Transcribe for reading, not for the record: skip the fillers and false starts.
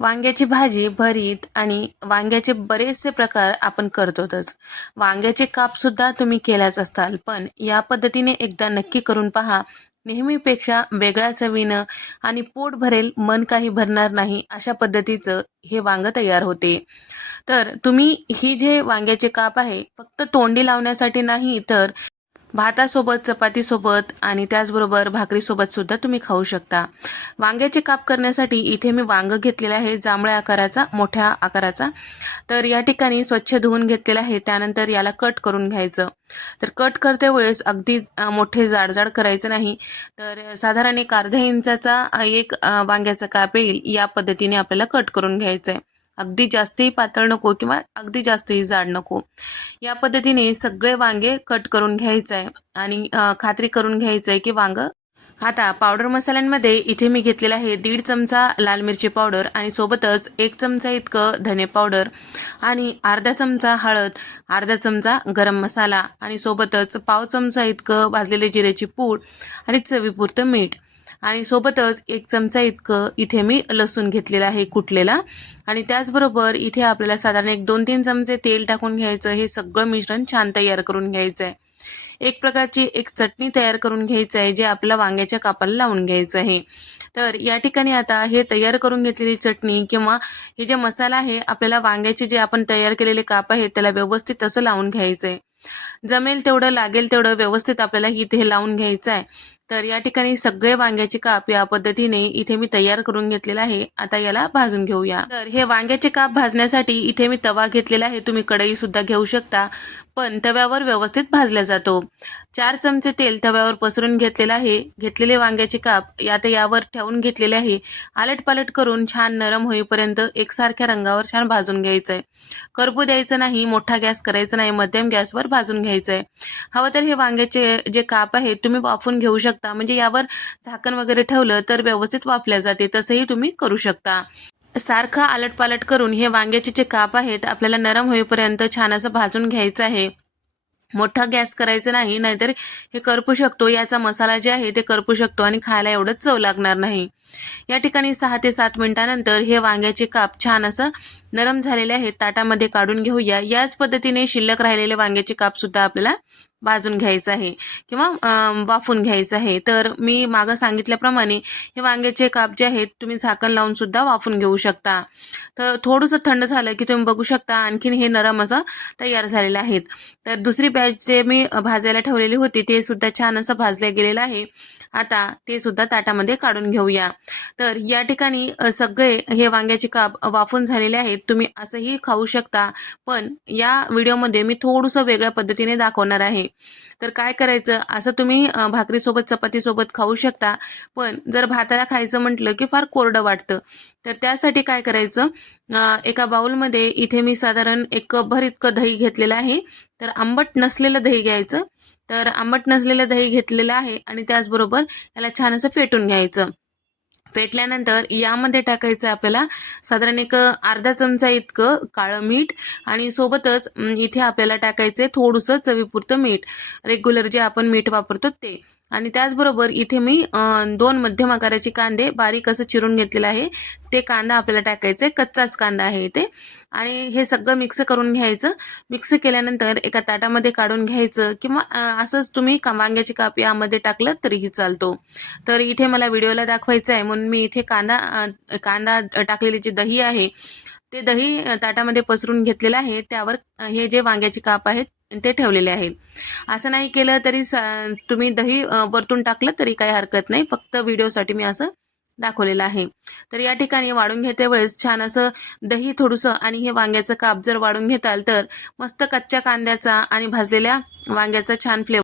वांग्याची भाजी, भरीत आणि वांग्याचे बरेचसे प्रकार आपण करतोच. वांग्याचे कापसुद्धा तुम्ही केल्याच असताल, पण या पद्धतीने एकदा नक्की करून पहा. नेहमीपेक्षा वेगळ्या चवीनं आणि पोट भरेल, मन काही भरणार नाही, अशा पद्धतीचं हे वांगं तयार होते. तर तुम्ही ही जे वांग्याचे काप आहे, फक्त तोंडी लावण्यासाठी नाही, तर भातासोबत, चपातीसोबत आणि त्याचबरोबर भाकरीसोबत सुद्धा तुम्ही खाऊ शकता. वांग्याचे काप करण्यासाठी इथे मी वांग घेतलेलं आहे जांभळ्या आकाराचा, मोठ्या आकाराचा. तर या ठिकाणी स्वच्छ धुवून घेतलेलं आहे. त्यानंतर याला कट करून घ्यायचं. तर कट करते वेळेस अगदी मोठे जाड करायचं नाही. तर साधारण एक अर्ध्या इंचाचा एक वांग्याचा काप येईल, या पद्धतीने आपल्याला कट करून घ्यायचं आहे. अगदी जास्तही पातळ नको किंवा अगदी जास्तही जाड नको. या पद्धतीने सगळे वांगे कट करून घ्यायचं आहे आणि खात्री करून घ्यायचं आहे की वांग. आता पावडर मसाल्यांमध्ये इथे मी घेतलेला आहे 1.5 चमचा लाल मिरची पावडर आणि सोबतच 1 चमचा इतकं धने पावडर आणि अर्धा चमचा हळद, अर्धा चमचा गरम मसाला आणि सोबतच पाव चमचा इतकं भाजलेले जिऱ्याची पूड आणि चवीपुरतं मीठ आणि सोबतच 1 चमचा इतकं इथे मी लसूण घेतलेला आहे कुटलेला. आणि त्याचबरोबर इथे आपल्याला साधारण एक 2-3 चमचे तेल टाकून घ्यायचं. हे सगळं मिश्रण छान तयार करून घ्यायचं आहे. एक प्रकारची एक चटणी तयार करून घ्यायचं आहे, जे आपल्या वांग्याच्या कापाला लावून घ्यायचं आहे. तर या ठिकाणी आता हे तयार करून घेतलेली चटणी किंवा हे जे मसाला आहे, आपल्याला वांग्याचे जे आपण तयार केलेले काप आहेत त्याला व्यवस्थित असं लावून घ्यायचं आहे. जमेल तेवढं, लागेल तेवढं व्यवस्थित आपल्याला इथे लावून घ्यायचं आहे. तर या ठिकाणी सगळे वांग्याचे काप या पद्धतीने इथे मी तयार करून घेतलेला आहे. आता याला भाजून घेऊया. तर हे वांग्याचे काप भाजण्यासाठी इथे मी तवा घेतलेला आहे. तुम्ही कढई सुद्धा घेऊ शकता, पण तव्यावर व्यवस्थित भाजला जातो. 4 चमचे तेल तव्यावर पसरून घेतलेलं आहे. घेतलेले वांग्याचे काप यावर ठेवून घेतलेले आहे. आलटपालट करून छान नरम होईपर्यंत एकसारख्या रंगावर छान भाजून घ्यायचं आहे. करपू द्यायचं नाही, मोठा गॅस करायचा नाही, मध्यम गॅसवर भाजून घ्यायचं आहे. हवं तर हे वांग्याचे जे काप आहेत तुम्ही वाफून घेऊ शकता. म्हणजे यावर झाकण वगैरे ठेवलं तर व्यवस्थित वाफल्या जाते. तसंही तुम्ही करू शकता. सारखं आलटपालट करून हे वांग्याचे जे काप आहेत आपल्याला नरम होईपर्यंत छान असं भाजून घ्यायचं आहे. मोठा गॅस करायचा नाही, नाहीतर हे करपू शकतो. याचा मसाला जे आहे ते करपू शकतो आणि खायला एवढं चव लागणार नाही. या ठिकाणी 6 ते 7 मिनिटानंतर हे वांग्याचे काप छान असं नरम झालेले आहेत. ताटामध्ये काढून घेऊया. याच पद्धतीने शिल्लक राहिलेले वांग्याचे काप सुद्धा आपल्याला भाजून घ्यायचं आहे किंवा वाफून घ्यायचं आहे. तर मी मागं सांगितल्याप्रमाणे हे वांग्याचे काप जे आहेत तुम्ही झाकण लावून सुद्धा वाफून घेऊ शकता. तर थोडंसं थंड झालं की तुम्ही बघू शकता आणखीन हे नरम असं तयार झालेलं आहेत. तर दुसरी बॅच जे मी भाजायला ठेवलेली होती ते सुद्धा छान असं भाजलं गेलेलं आहे. आता ते सुद्धा ताटामध्ये काढून घेऊया. तर या ठिकाणी सगळे हे वांग्याचे काप वाफून झालेले आहेत. तुम्ही असंही खाऊ शकता, पण या व्हिडिओमध्ये मी थोडंसं वेगळ्या पद्धतीने दाखवणार आहे. तर काय करायचं, असं तुम्ही भाकरीसोबत, चपातीसोबत खाऊ शकता, पण जर भाताला खायचं म्हटलं की फार कोरडं वाटतं. तर त्यासाठी काय करायचं, एका बाउलमध्ये इथे मी साधारण 1 कपभर इतकं दही घेतलेलं आहे. तर आंबट नसलेलं दही घ्यायचं. तर आंबट नसलेलं दही घेतलेलं आहे आणि त्याचबरोबर याला छान असं फेटून घ्यायचं. फेटल्यानंतर यामध्ये टाकायचं आपल्याला साधारण एक अर्धा चमचा इतकं काळं मीठ आणि सोबतच इथे आपल्याला टाकायचं आहे थोडंसं चवीपुरतं मीठ, रेग्युलर जे आपण मीठ वापरतो ते. आणि त्याचबरोबर इथे मी 2 मध्यम आकाराचे कांदे बारीक असं चिरून घेतलेलं आहे. ते कांदा आपल्याला टाकायचं आहे, कच्चाच कांदा आहे ते. आणि हे सगळं मिक्स करून घ्यायचं. मिक्स केल्यानंतर एका ताटामध्ये काढून घ्यायचं किंवा असंच तुम्ही वांग्याचे काप यामध्ये टाकलं तरीही चालतो. तर इथे मला व्हिडिओला दाखवायचं आहे म्हणून मी इथे कांदा टाकलेली जी दही आहे ते दही ताटामध्ये पसरून घेतलेलं आहे. त्यावर हे जे वांग्याचे काप आहेत ते ठेवलेले आहेत. असं नाही केलं तरी तुम्ही दही वरतून टाकलं तरी काही हरकत नाही. फक्त व्हिडिओसाठी मी असं दाखवलेलं आहे. तर या ठिकाणी वाढून घेते वेळेस छान असं दही थोडंसं आणि हे वांग्याचं काप जर वाढून घेताल तर मस्त कच्च्या कांद्याचा आणि भाजलेल्या वांग्याचा छान फ्लेवर